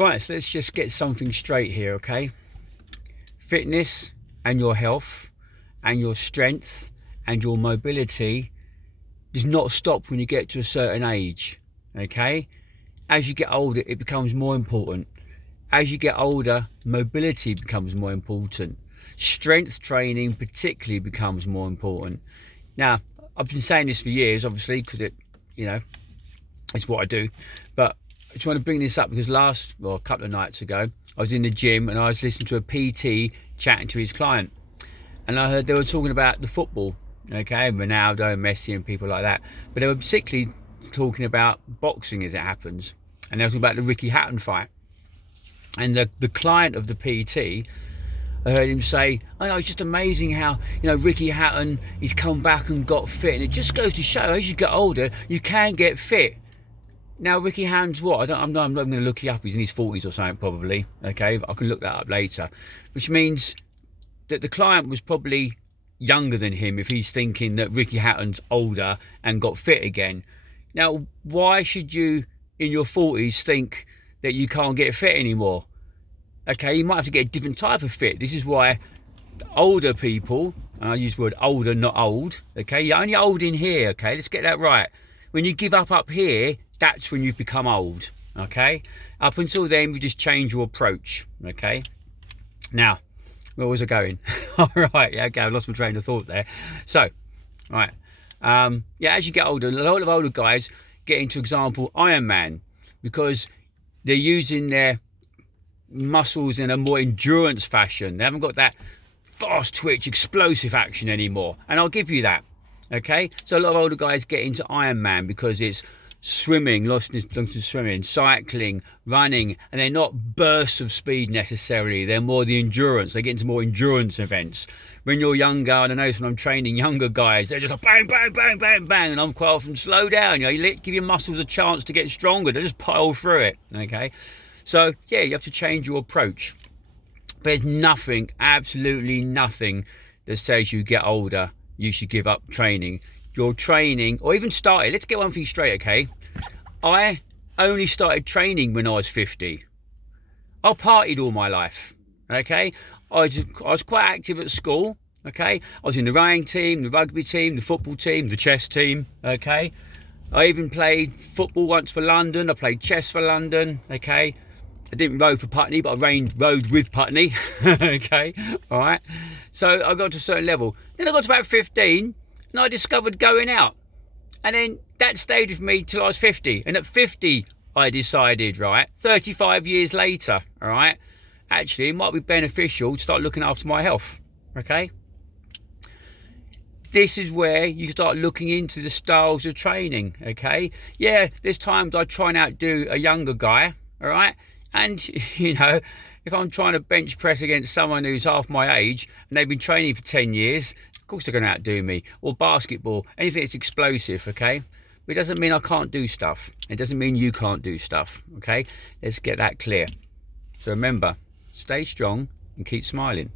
Right, so let's just get something straight here, okay? Fitness and your health and your strength and your mobility does not stop when you get to a certain age, okay? As you get older, it becomes more important. As you get older, mobility becomes more important. Strength training particularly becomes more important. Now, I've been saying this for years, obviously, because it's what I do. But I just want to bring this up because a couple of nights ago, I was in the gym and I was listening to a PT chatting to his client. And I heard they were talking about the football, okay, Ronaldo, Messi and people like that. But they were particularly talking about boxing as it happens. And they were talking about the Ricky Hatton fight. And the client of the PT, I heard him say, "I know, it's just amazing how, Ricky Hatton, he's come back and got fit. And it just goes to show, as you get older, you can get fit." Now, Ricky Hatton's what? I'm not even going to look it up. He's in his 40s or something, probably. Okay, I can look that up later. Which means that the client was probably younger than him if he's thinking that Ricky Hatton's older and got fit again. Now, why should you, in your 40s, think that you can't get fit anymore? Okay, you might have to get a different type of fit. This is why older people, and I use the word older, not old, okay? You're only old in here, okay? Let's get that right. When you give up here, that's when you've become old, okay? Up until then, we just change your approach, okay? Now, where was I going? All right, yeah, okay, I lost my train of thought there. So, right, as you get older, a lot of older guys get into, example, Ironman, because they're using their muscles in a more endurance fashion. They haven't got that fast twitch, explosive action anymore. And I'll give you that, okay? So a lot of older guys get into Ironman because it's swimming, swimming, cycling, running, and they're not bursts of speed necessarily. They're more the endurance. They get into more endurance events. When you're younger, and I notice when I'm training younger guys, they're just like bang, bang, bang, bang, bang, and I'm quite often slow down. You give your muscles a chance to get stronger. They just pile through it, okay? So yeah, you have to change your approach. But there's nothing, absolutely nothing, that says you get older, you should give up training. Your training, or even started, let's get one thing straight, okay? I only started training when I was 50. I partied all my life, okay? I was quite active at school, okay? I was in the rowing team, the rugby team, the football team, the chess team, okay? I even played football once for London. I played chess for London, okay? I didn't row for Putney, but I rowed with Putney, okay? All right? So I got to a certain level. Then I got to about 15, and I discovered going out. And then that stayed with me till I was 50. And at 50, I decided, right, 35 years later, all right, actually, it might be beneficial to start looking after my health, okay? This is where you start looking into the styles of training, okay? Yeah, there's times I try and outdo a younger guy, all right? And, if I'm trying to bench press against someone who's half my age and they've been training for 10 years, of course they're going to outdo me. Or basketball, anything that's explosive, okay? But it doesn't mean I can't do stuff. It doesn't mean you can't do stuff, okay? Let's get that clear. So remember, stay strong and keep smiling.